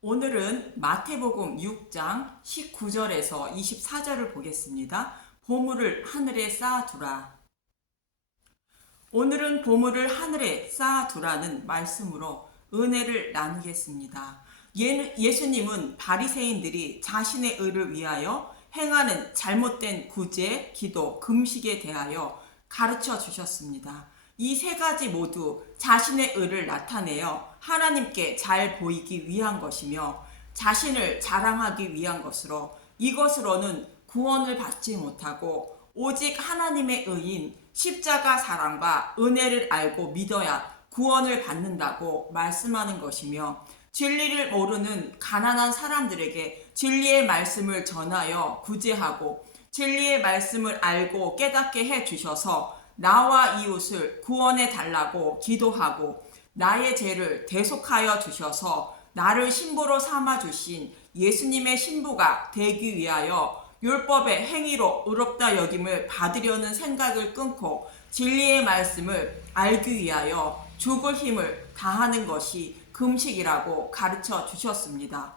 오늘은 마태복음 6장 19절에서 24절을 보겠습니다. 보물을 하늘에 쌓아두라. 오늘은 보물을 하늘에 쌓아두라는 말씀으로 은혜를 나누겠습니다. 예수님은 바리새인들이 자신의 의를 위하여 행하는 잘못된 구제, 기도, 금식에 대하여 가르쳐 주셨습니다. 이 세 가지 모두 자신의 의를 나타내어 하나님께 잘 보이기 위한 것이며 자신을 자랑하기 위한 것으로 이것으로는 구원을 받지 못하고 오직 하나님의 의인 십자가 사랑과 은혜를 알고 믿어야 구원을 받는다고 말씀하는 것이며 진리를 모르는 가난한 사람들에게 진리의 말씀을 전하여 구제하고 진리의 말씀을 알고 깨닫게 해 주셔서 나와 이웃을 구원해 달라고 기도하고 나의 죄를 대속하여 주셔서 나를 신부로 삼아 주신 예수님의 신부가 되기 위하여 율법의 행위로 의롭다 여김을 받으려는 생각을 끊고 진리의 말씀을 알기 위하여 죽을 힘을 다하는 것이 금식이라고 가르쳐 주셨습니다.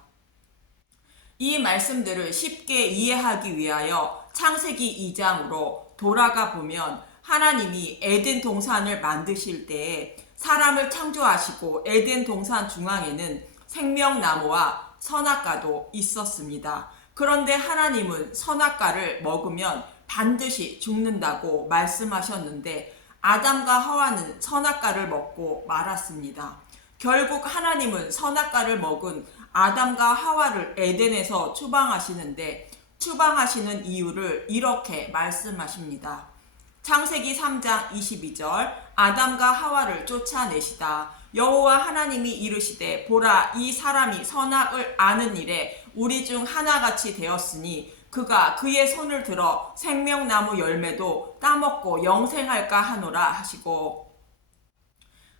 이 말씀들을 쉽게 이해하기 위하여 창세기 2장으로 돌아가 보면 하나님이 에덴 동산을 만드실 때에 사람을 창조하시고 에덴 동산 중앙에는 생명나무와 선악과도 있었습니다. 그런데 하나님은 선악과를 먹으면 반드시 죽는다고 말씀하셨는데 아담과 하와는 선악과를 먹고 말았습니다. 결국 하나님은 선악과를 먹은 아담과 하와를 에덴에서 추방하시는데 추방하시는 이유를 이렇게 말씀하십니다. 창세기 3장 22절 아담과 하와를 쫓아내시다. 여호와 하나님이 이르시되 보라 이 사람이 선악을 아는 일에 우리 중 하나같이 되었으니 그가 그의 손을 들어 생명나무 열매도 따먹고 영생할까 하노라 하시고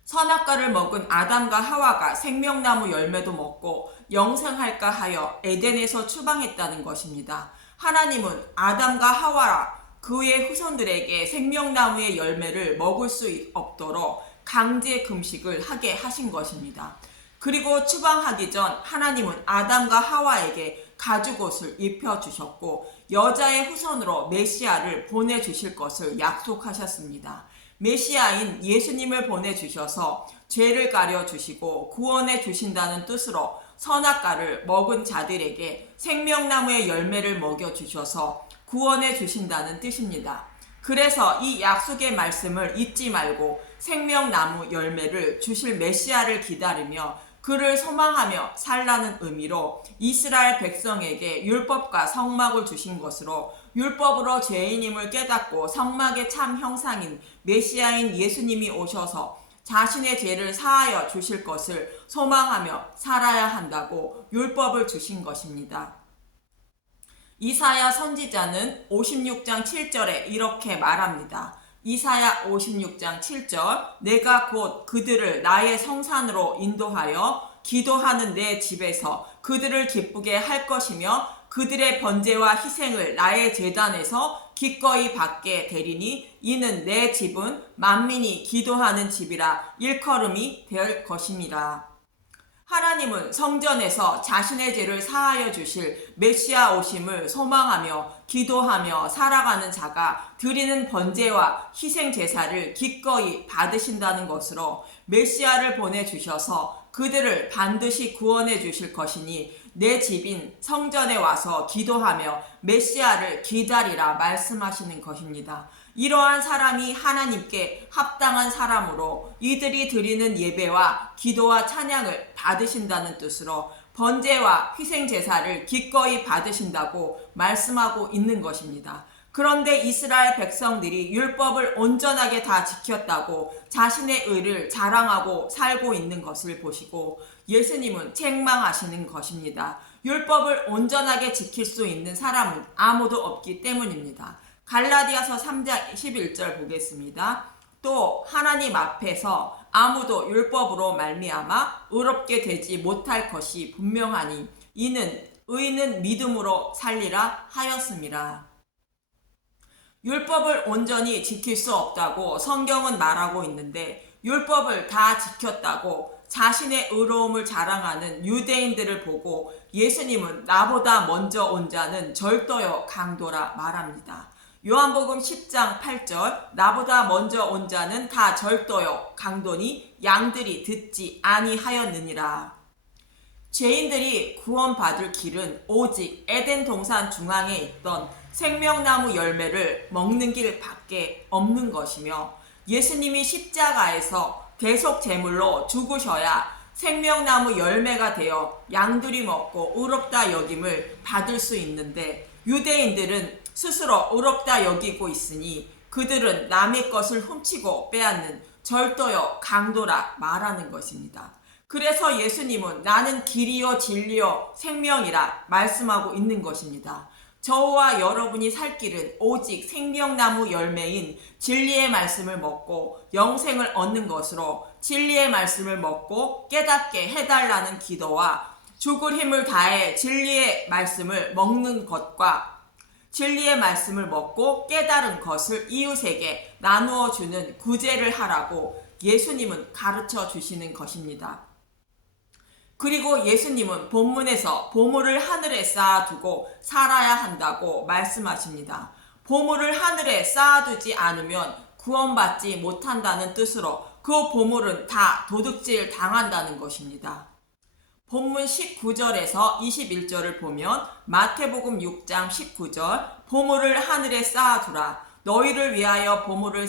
선악과를 먹은 아담과 하와가 생명나무 열매도 먹고 영생할까 하여 에덴에서 추방했다는 것입니다. 하나님은 아담과 하와라 그의 후손들에게 생명나무의 열매를 먹을 수 없도록 강제 금식을 하게 하신 것입니다. 그리고 추방하기 전 하나님은 아담과 하와에게 가죽옷을 입혀주셨고 여자의 후손으로 메시아를 보내주실 것을 약속하셨습니다. 메시아인 예수님을 보내주셔서 죄를 가려주시고 구원해 주신다는 뜻으로 선악과를 먹은 자들에게 생명나무의 열매를 먹여주셔서 구원해 주신다는 뜻입니다. 그래서 이 약속의 말씀을 잊지 말고 생명나무 열매를 주실 메시아를 기다리며 그를 소망하며 살라는 의미로 이스라엘 백성에게 율법과 성막을 주신 것으로 율법으로 죄인임을 깨닫고 성막의 참 형상인 메시아인 예수님이 오셔서 자신의 죄를 사하여 주실 것을 소망하며 살아야 한다고 율법을 주신 것입니다. 이사야 선지자는 56장 7절에 이렇게 말합니다. 이사야 56장 7절 내가 곧 그들을 나의 성산으로 인도하여 기도하는 내 집에서 그들을 기쁘게 할 것이며 그들의 번제와 희생을 나의 제단에서 기꺼이 받게 되리니 이는 내 집은 만민이 기도하는 집이라 일컬음이 될 것임이라. 하나님은 성전에서 자신의 죄를 사하여 주실 메시아 오심을 소망하며 기도하며 살아가는 자가 드리는 번제와 희생 제사를 기꺼이 받으신다는 것으로 메시아를 보내주셔서 그들을 반드시 구원해 주실 것이니 내 집인 성전에 와서 기도하며 메시아를 기다리라 말씀하시는 것입니다. 이러한 사람이 하나님께 합당한 사람으로 이들이 드리는 예배와 기도와 찬양을 받으신다는 뜻으로 번제와 희생 제사를 기꺼이 받으신다고 말씀하고 있는 것입니다. 그런데 이스라엘 백성들이 율법을 온전하게 다 지켰다고 자신의 의를 자랑하고 살고 있는 것을 보시고 예수님은 책망하시는 것입니다. 율법을 온전하게 지킬 수 있는 사람은 아무도 없기 때문입니다. 갈라디아서 3장 11절 보겠습니다. 또 하나님 앞에서 아무도 율법으로 말미암아 의롭게 되지 못할 것이 분명하니 이는 의인은 믿음으로 살리라 하였습니다. 율법을 온전히 지킬 수 없다고 성경은 말하고 있는데 율법을 다 지켰다고 자신의 의로움을 자랑하는 유대인들을 보고 예수님은 나보다 먼저 온 자는 절도요 강도라 말합니다. 요한복음 10장 8절 나보다 먼저 온 자는 다 절도요 강도니 양들이 듣지 아니하였느니라. 죄인들이 구원받을 길은 오직 에덴 동산 중앙에 있던 생명나무 열매를 먹는 길밖에 없는 것이며 예수님이 십자가에서 대속 제물로 죽으셔야 생명나무 열매가 되어 양들이 먹고 의롭다 여김을 받을 수 있는데 유대인들은 스스로 의롭다 여기고 있으니 그들은 남의 것을 훔치고 빼앗는 절도요 강도라 말하는 것입니다. 그래서 예수님은 나는 길이요 진리요 생명이라 말씀하고 있는 것입니다. 저와 여러분이 살 길은 오직 생명나무 열매인 진리의 말씀을 먹고 영생을 얻는 것으로 진리의 말씀을 먹고 깨닫게 해달라는 기도와 죽을 힘을 다해 진리의 말씀을 먹는 것과 진리의 말씀을 먹고 깨달은 것을 이웃에게 나누어 주는 구제를 하라고 예수님은 가르쳐 주시는 것입니다. 그리고 예수님은 본문에서 보물을 하늘에 쌓아두고 살아야 한다고 말씀하십니다. 보물을 하늘에 쌓아두지 않으면 구원받지 못한다는 뜻으로 그 보물은 다 도둑질 당한다는 것입니다. 본문 19절에서 21절을 보면 마태복음 6장 19절 보물을 하늘에 쌓아두라. 너희를 위하여 보물을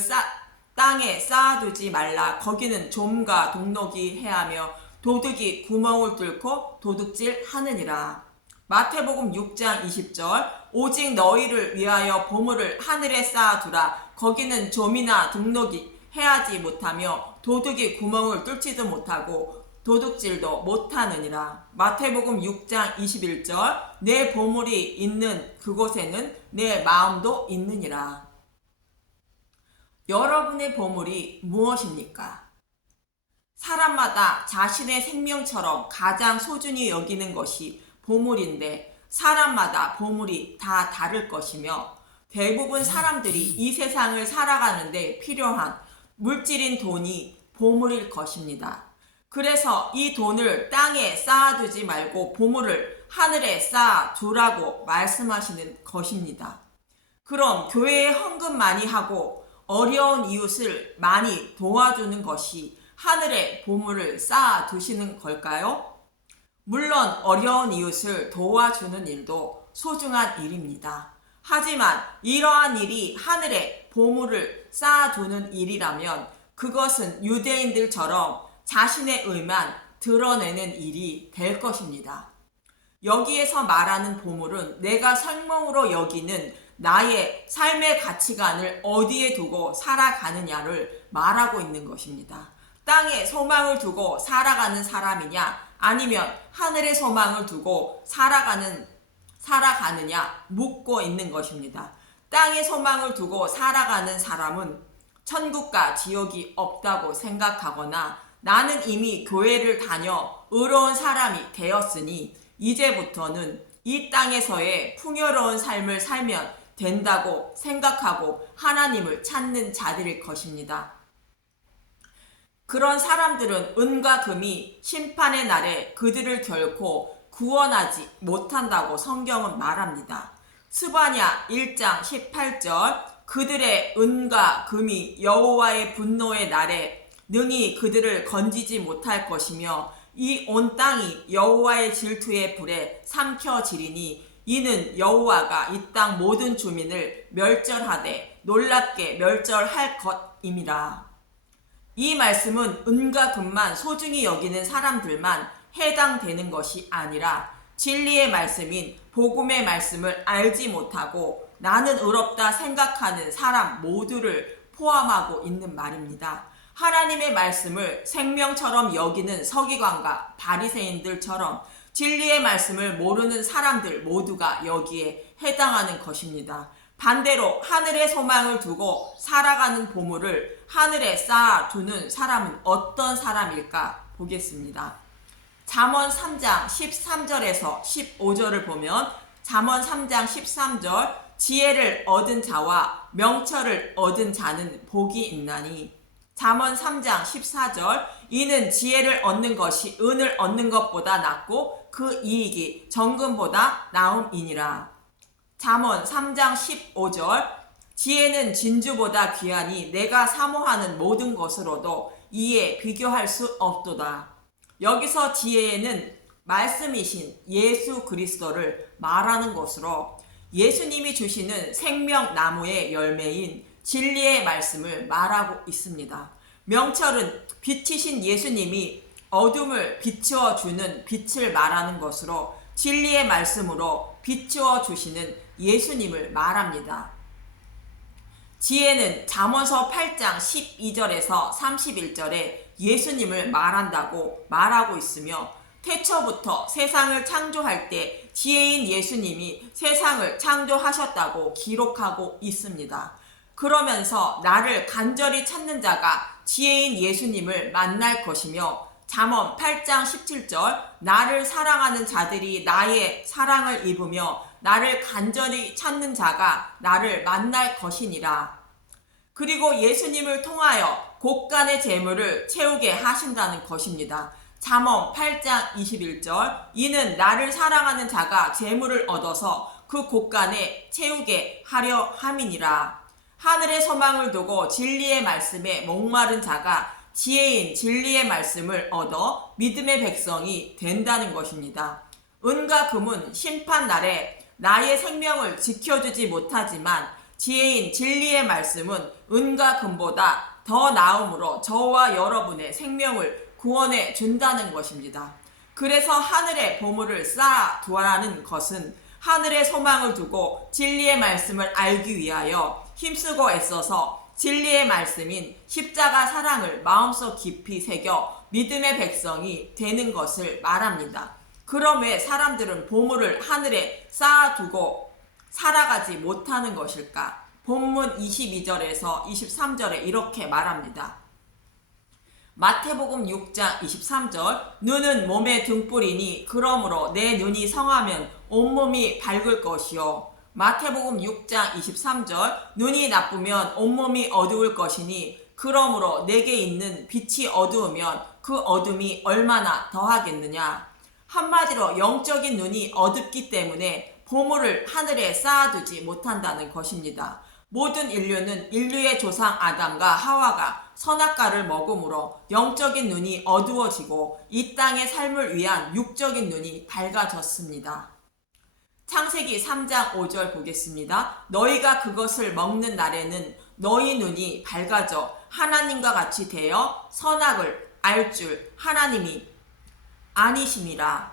땅에 쌓아두지 말라. 거기는 좀과 동록이 해하며 도둑이 구멍을 뚫고 도둑질 하느니라. 마태복음 6장 20절 오직 너희를 위하여 보물을 하늘에 쌓아두라. 거기는 좀이나 등록이 해하지 못하며 도둑이 구멍을 뚫지도 못하고 도둑질도 못하느니라. 마태복음 6장 21절 내 보물이 있는 그곳에는 내 마음도 있느니라. 여러분의 보물이 무엇입니까? 사람마다 자신의 생명처럼 가장 소중히 여기는 것이 보물인데 사람마다 보물이 다 다를 것이며 대부분 사람들이 이 세상을 살아가는데 필요한 물질인 돈이 보물일 것입니다. 그래서 이 돈을 땅에 쌓아두지 말고 보물을 하늘에 쌓아두라고 말씀하시는 것입니다. 그럼 교회에 헌금 많이 하고 어려운 이웃을 많이 도와주는 것이 하늘에 보물을 쌓아두시는 걸까요? 물론 어려운 이웃을 도와주는 일도 소중한 일입니다. 하지만 이러한 일이 하늘에 보물을 쌓아두는 일이라면 그것은 유대인들처럼 자신의 의만 드러내는 일이 될 것입니다. 여기에서 말하는 보물은 내가 성몽으로 여기는 나의 삶의 가치관을 어디에 두고 살아가느냐를 말하고 있는 것입니다. 땅에 소망을 두고 살아가는 사람이냐 아니면 하늘의 소망을 두고 살아가느냐 묻고 있는 것입니다. 땅의 소망을 두고 살아가는 사람은 천국과 지옥이 없다고 생각하거나 나는 이미 교회를 다녀 의로운 사람이 되었으니 이제부터는 이 땅에서의 풍요로운 삶을 살면 된다고 생각하고 하나님을 찾는 자들일 것입니다. 그런 사람들은 은과 금이 심판의 날에 그들을 결코 구원하지 못한다고 성경은 말합니다. 스바냐 1장 18절 그들의 은과 금이 여호와의 분노의 날에 능히 그들을 건지지 못할 것이며 이 온 땅이 여호와의 질투의 불에 삼켜지리니 이는 여호와가 이 땅 모든 주민을 멸절하되 놀랍게 멸절할 것임이라. 이 말씀은 은과 금만 소중히 여기는 사람들만 해당되는 것이 아니라 진리의 말씀인 복음의 말씀을 알지 못하고 나는 의롭다 생각하는 사람 모두를 포함하고 있는 말입니다. 하나님의 말씀을 생명처럼 여기는 서기관과 바리새인들처럼 진리의 말씀을 모르는 사람들 모두가 여기에 해당하는 것입니다. 반대로 하늘의 소망을 두고 살아가는 보물을 하늘에 쌓아두는 사람은 어떤 사람일까 보겠습니다. 잠언 3장 13절에서 15절을 보면 잠언 3장 13절 지혜를 얻은 자와 명철을 얻은 자는 복이 있나니 잠언 3장 14절 이는 지혜를 얻는 것이 은을 얻는 것보다 낫고 그 이익이 정금보다 나음이니라. 잠언 3장 15절 지혜는 진주보다 귀하니 내가 사모하는 모든 것으로도 이에 비교할 수 없도다. 여기서 지혜는 말씀이신 예수 그리스도를 말하는 것으로 예수님이 주시는 생명나무의 열매인 진리의 말씀을 말하고 있습니다. 명철은 빛이신 예수님이 어둠을 비추어 주는 빛을 말하는 것으로 진리의 말씀으로 비추어 주시는 예수님을 말합니다. 지혜는 잠언서 8장 12절에서 31절에 예수님을 말한다고 말하고 있으며 태초부터 세상을 창조할 때 지혜인 예수님이 세상을 창조하셨다고 기록하고 있습니다. 그러면서 나를 간절히 찾는 자가 지혜인 예수님을 만날 것이며 잠언 8장 17절 나를 사랑하는 자들이 나의 사랑을 입으며 나를 간절히 찾는 자가 나를 만날 것이니라. 그리고 예수님을 통하여 곳간의 재물을 채우게 하신다는 것입니다. 잠언 8장 21절 이는 나를 사랑하는 자가 재물을 얻어서 그 곳간에 채우게 하려 함이니라. 하늘의 소망을 두고 진리의 말씀에 목마른 자가 지혜인 진리의 말씀을 얻어 믿음의 백성이 된다는 것입니다. 은과 금은 심판날에 나의 생명을 지켜주지 못하지만 지혜인 진리의 말씀은 은과 금보다 더 나음으로 저와 여러분의 생명을 구원해 준다는 것입니다. 그래서 하늘의 보물을 쌓아 두라는 것은 하늘의 소망을 두고 진리의 말씀을 알기 위하여 힘쓰고 애써서 진리의 말씀인 십자가 사랑을 마음속 깊이 새겨 믿음의 백성이 되는 것을 말합니다. 그럼 왜 사람들은 보물을 하늘에 쌓아두고 살아가지 못하는 것일까? 본문 22절에서 23절에 이렇게 말합니다. 마태복음 6장 23절 눈은 몸의 등불이니 그러므로 내 눈이 성하면 온몸이 밝을 것이요. 마태복음 6장 23절 눈이 나쁘면 온몸이 어두울 것이니 그러므로 내게 있는 빛이 어두우면 그 어둠이 얼마나 더하겠느냐. 한마디로 영적인 눈이 어둡기 때문에 보물을 하늘에 쌓아두지 못한다는 것입니다. 모든 인류는 인류의 조상 아담과 하와가 선악과를 먹음으로 영적인 눈이 어두워지고 이 땅의 삶을 위한 육적인 눈이 밝아졌습니다. 창세기 3장 5절 보겠습니다. 너희가 그것을 먹는 날에는 너희 눈이 밝아져 하나님과 같이 되어 선악을 알 줄 하나님이 아니심이라.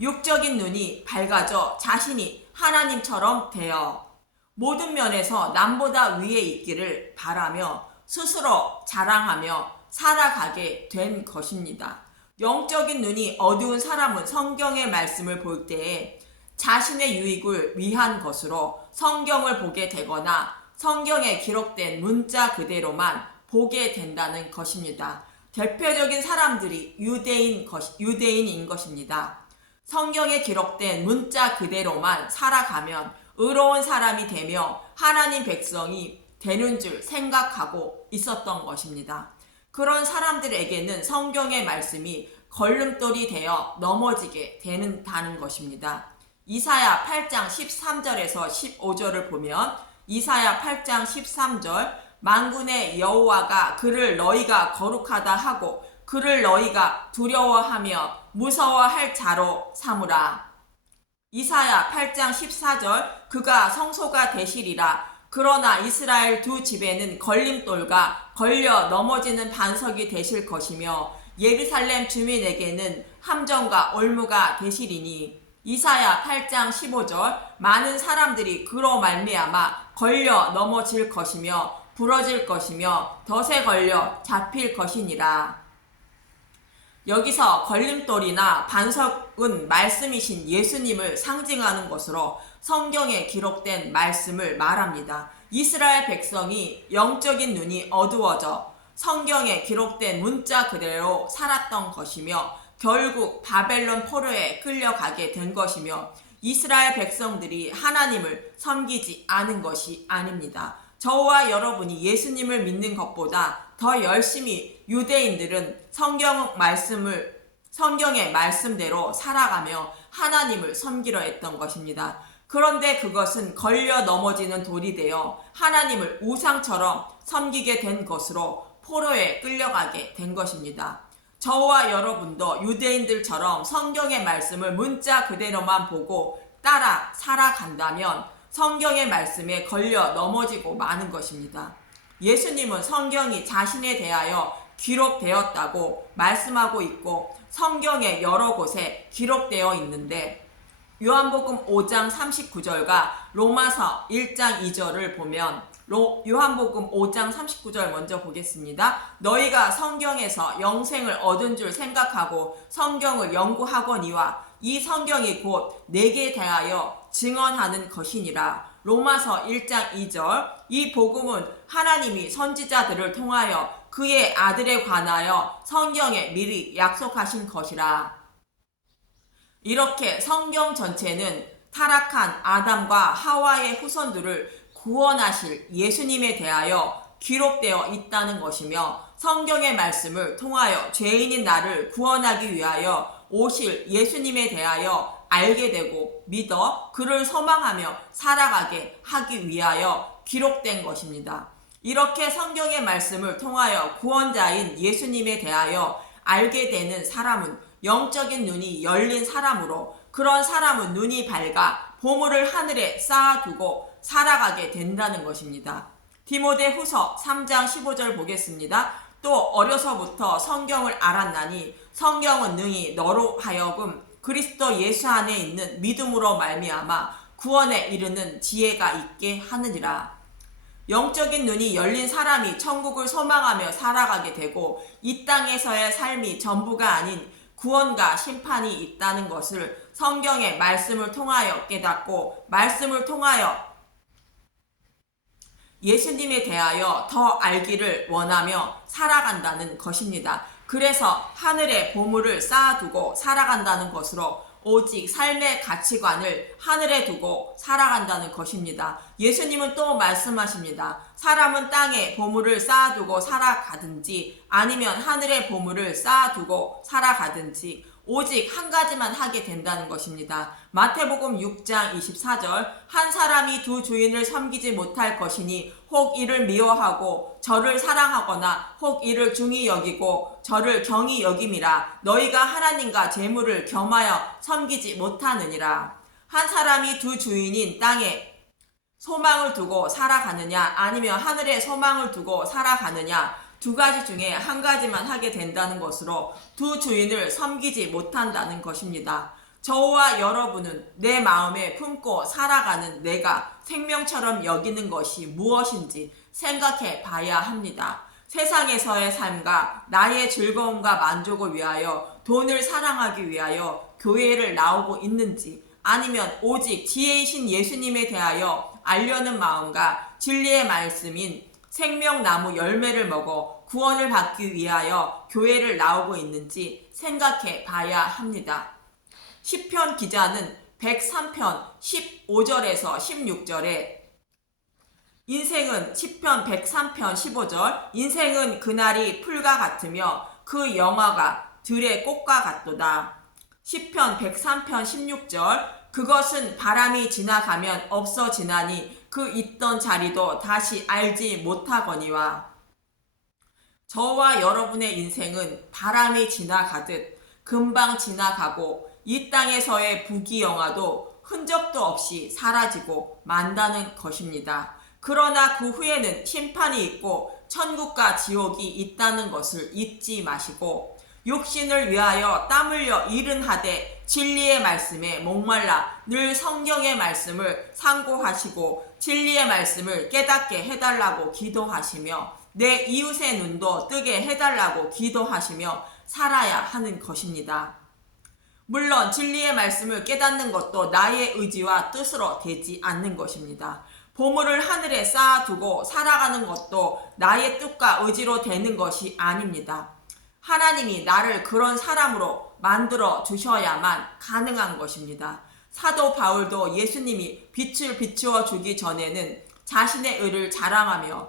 육적인 눈이 밝아져 자신이 하나님처럼 되어 모든 면에서 남보다 위에 있기를 바라며 스스로 자랑하며 살아가게 된 것입니다. 영적인 눈이 어두운 사람은 성경의 말씀을 볼 때에 자신의 유익을 위한 것으로 성경을 보게 되거나 성경에 기록된 문자 그대로만 보게 된다는 것입니다. 대표적인 사람들이 유대인인 것입니다. 성경에 기록된 문자 그대로만 살아가면 의로운 사람이 되며 하나님 백성이 되는 줄 생각하고 있었던 것입니다. 그런 사람들에게는 성경의 말씀이 걸림돌이 되어 넘어지게 되는다는 것입니다. 이사야 8장 13절에서 15절을 보면 이사야 8장 13절 만군의 여호와가 그를 너희가 거룩하다 하고 그를 너희가 두려워하며 무서워할 자로 삼으라. 이사야 8장 14절 그가 성소가 되시리라. 그러나 이스라엘 두 집에는 걸림돌과 걸려 넘어지는 반석이 되실 것이며 예루살렘 주민에게는 함정과 올무가 되시리니. 이사야 8장 15절 많은 사람들이 그로 말미암아 걸려 넘어질 것이며 부러질 것이며 덫에 걸려 잡힐 것이니라. 여기서 걸림돌이나 반석은 말씀이신 예수님을 상징하는 것으로 성경에 기록된 말씀을 말합니다. 이스라엘 백성이 영적인 눈이 어두워져 성경에 기록된 문자 그대로 살았던 것이며 결국 바벨론 포로에 끌려가게 된 것이며 이스라엘 백성들이 하나님을 섬기지 않은 것이 아닙니다. 저와 여러분이 예수님을 믿는 것보다 더 열심히 유대인들은 성경의 말씀대로 살아가며 하나님을 섬기려 했던 것입니다. 그런데 그것은 걸려 넘어지는 돌이 되어 하나님을 우상처럼 섬기게 된 것으로 포로에 끌려가게 된 것입니다. 저와 여러분도 유대인들처럼 성경의 말씀을 문자 그대로만 보고 따라 살아간다면 성경의 말씀에 걸려 넘어지고 마는 것입니다. 예수님은 성경이 자신에 대하여 기록되었다고 말씀하고 있고 성경의 여러 곳에 기록되어 있는데 요한복음 5장 39절과 로마서 1장 2절을 보면 요한복음 5장 39절 먼저 보겠습니다. 너희가 성경에서 영생을 얻은 줄 생각하고 성경을 연구하거니와 이 성경이 곧 내게 대하여 증언하는 것이니라. 로마서 1장 2절. 이 복음은 하나님이 선지자들을 통하여 그의 아들에 관하여 성경에 미리 약속하신 것이라. 이렇게 성경 전체는 타락한 아담과 하와의 후손들을 구원하실 예수님에 대하여 기록되어 있다는 것이며 성경의 말씀을 통하여 죄인인 나를 구원하기 위하여 오실 예수님에 대하여 알게 되고 믿어 그를 소망하며 살아가게 하기 위하여 기록된 것입니다. 이렇게 성경의 말씀을 통하여 구원자인 예수님에 대하여 알게 되는 사람은 영적인 눈이 열린 사람으로 그런 사람은 눈이 밝아 보물을 하늘에 쌓아두고 살아가게 된다는 것입니다. 디모데후서 3장 15절 보겠습니다. 또 어려서부터 성경을 알았나니 성경은 능히 너로 하여금 그리스도 예수 안에 있는 믿음으로 말미암아 구원에 이르는 지혜가 있게 하느니라. 영적인 눈이 열린 사람이 천국을 소망하며 살아가게 되고 이 땅에서의 삶이 전부가 아닌 구원과 심판이 있다는 것을 성경의 말씀을 통하여 깨닫고 말씀을 통하여 예수님에 대하여 더 알기를 원하며 살아간다는 것입니다. 그래서 하늘에 보물을 쌓아두고 살아간다는 것으로 오직 삶의 가치관을 하늘에 두고 살아간다는 것입니다. 예수님은 또 말씀하십니다. 사람은 땅에 보물을 쌓아두고 살아가든지 아니면 하늘에 보물을 쌓아두고 살아가든지 오직 한 가지만 하게 된다는 것입니다. 마태복음 6장 24절 한 사람이 두 주인을 섬기지 못할 것이니 혹 이를 미워하고 저를 사랑하거나 혹 이를 중히 여기고 저를 경히 여김이라. 너희가 하나님과 재물을 겸하여 섬기지 못하느니라. 한 사람이 두 주인인 땅에 소망을 두고 살아가느냐 아니면 하늘에 소망을 두고 살아가느냐 두 가지 중에 한 가지만 하게 된다는 것으로 두 주인을 섬기지 못한다는 것입니다. 저와 여러분은 내 마음에 품고 살아가는 내가 생명처럼 여기는 것이 무엇인지 생각해 봐야 합니다. 세상에서의 삶과 나의 즐거움과 만족을 위하여 돈을 사랑하기 위하여 교회를 나오고 있는지 아니면 오직 지혜이신 예수님에 대하여 알려는 마음과 진리의 말씀인 생명나무 열매를 먹어 구원을 받기 위하여 교회를 나오고 있는지 생각해 봐야 합니다. 시편 기자는 103편 15절에서 16절에 인생은 시편 103편 15절 인생은 그날이 풀과 같으며 그 영화가 들의 꽃과 같도다. 시편 103편 16절 그것은 바람이 지나가면 없어지나니 그 있던 자리도 다시 알지 못하거니와. 저와 여러분의 인생은 바람이 지나가듯 금방 지나가고 이 땅에서의 부귀영화도 흔적도 없이 사라지고 만다는 것입니다. 그러나 그 후에는 심판이 있고 천국과 지옥이 있다는 것을 잊지 마시고 육신을 위하여 땀 흘려 일은 하되 진리의 말씀에 목말라 늘 성경의 말씀을 상고하시고 진리의 말씀을 깨닫게 해달라고 기도하시며 내 이웃의 눈도 뜨게 해달라고 기도하시며 살아야 하는 것입니다. 물론 진리의 말씀을 깨닫는 것도 나의 의지와 뜻으로 되지 않는 것입니다. 보물을 하늘에 쌓아두고 살아가는 것도 나의 뜻과 의지로 되는 것이 아닙니다. 하나님이 나를 그런 사람으로 만들어 주셔야만 가능한 것입니다. 사도 바울도 예수님이 빛을 비추어 주기 전에는 자신의 의를 자랑하며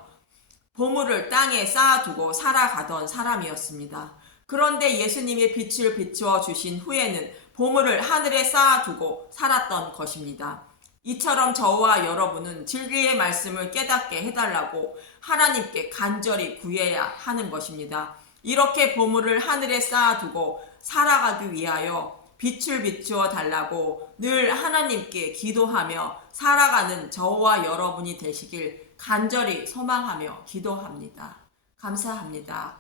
보물을 땅에 쌓아두고 살아가던 사람이었습니다. 그런데 예수님의 빛을 비추어 주신 후에는 보물을 하늘에 쌓아두고 살았던 것입니다. 이처럼 저와 여러분은 진리의 말씀을 깨닫게 해달라고 하나님께 간절히 구해야 하는 것입니다. 이렇게 보물을 하늘에 쌓아두고 살아가기 위하여 빛을 비추어 달라고 늘 하나님께 기도하며 살아가는 저와 여러분이 되시길 간절히 소망하며 기도합니다. 감사합니다.